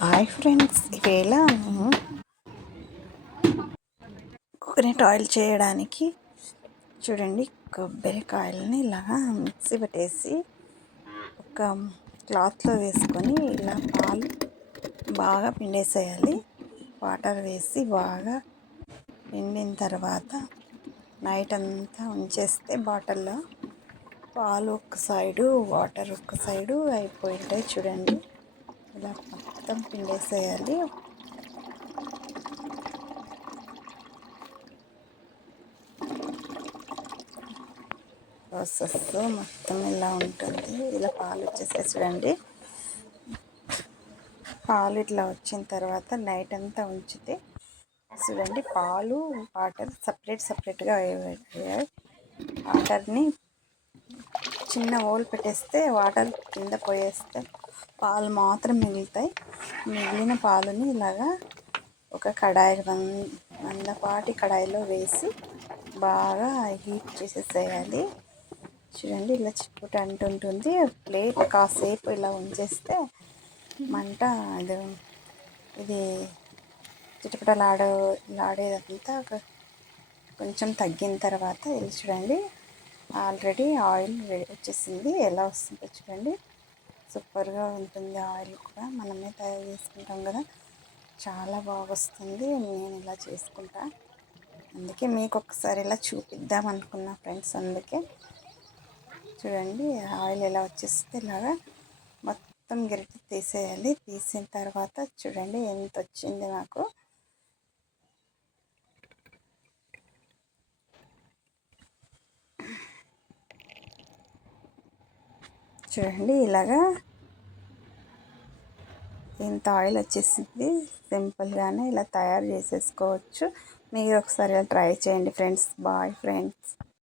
Hi friends, ఈవేళ మేము coconut oil చేయడానికి చూడండి, కొబ్బరికాయలని ఇలాగా మిక్సీ పట్టేసి ఒక క్లాత్లో వేసుకొని ఇలా పాలు బాగా పిండేసేయాలి. వాటర్ వేసి బాగా పిండిన తర్వాత నైట్ అంతా ఉంచేస్తే బాటిల్లో పాలు ఒక సైడు వాటర్ ఒక సైడు అయిపోయింటాయి. చూడండి, ఇలా మొత్తం పిండేసేయాలి. ప్రాసెస్ మొత్తం ఇలా ఉంటుంది. ఇలా పాలు వచ్చేసేసి చూడండి, పాలు ఇట్లా వచ్చిన తర్వాత నైట్ అంతా ఉంచితే చూడండి పాలు వాటర్ సపరేట్గా అయ్యాయి. వాటర్ని చిన్న హోల్ పెట్టేస్తే వాటర్ కింద పోయేస్తే పాలు మాత్రం మిగులుతాయి. మిగిలిన పాలుని ఇలాగా ఒక కడాయి మందపాటి కడాయిలో వేసి బాగా హీట్ చేసేసేయాలి. చూడండి, ఇలా చిక్కుట అంటుంటుంది. ప్లేట్ కాసేపు ఇలా ఉంచేస్తే మంట ఇది చిటపటలాడేదంతా కొంచెం తగ్గిన తర్వాత ఇది చూడండి, ఆల్రెడీ ఆయిల్ వచ్చేసింది. ఎలా వస్తుందో చూడండి, సూపర్గా ఉంటుంది. ఆయిల్ కూడా మనమే తయారు చేసుకుంటాం కదా, చాలా బాగా వస్తుంది. నేను ఇలా చేసుకుంటా, అందుకే మీకు ఒకసారి ఇలా చూపిద్దాం అనుకున్నా ఫ్రెండ్స్. అందుకే చూడండి, ఆయిల్ ఎలా వచ్చేస్తే ఇలాగా మొత్తం గరిటె తీసేయాలి. తీసిన తర్వాత చూడండి ఎంత వచ్చింది నాకు. చూడండి, ఇలాగా ఇంత ఆయిల్ వచ్చేసింది. సింపుల్గానే ఇలా తయారు చేసేసుకోవచ్చు. మీరు ఒకసారి ట్రై చేయండి ఫ్రెండ్స్. Bye friends.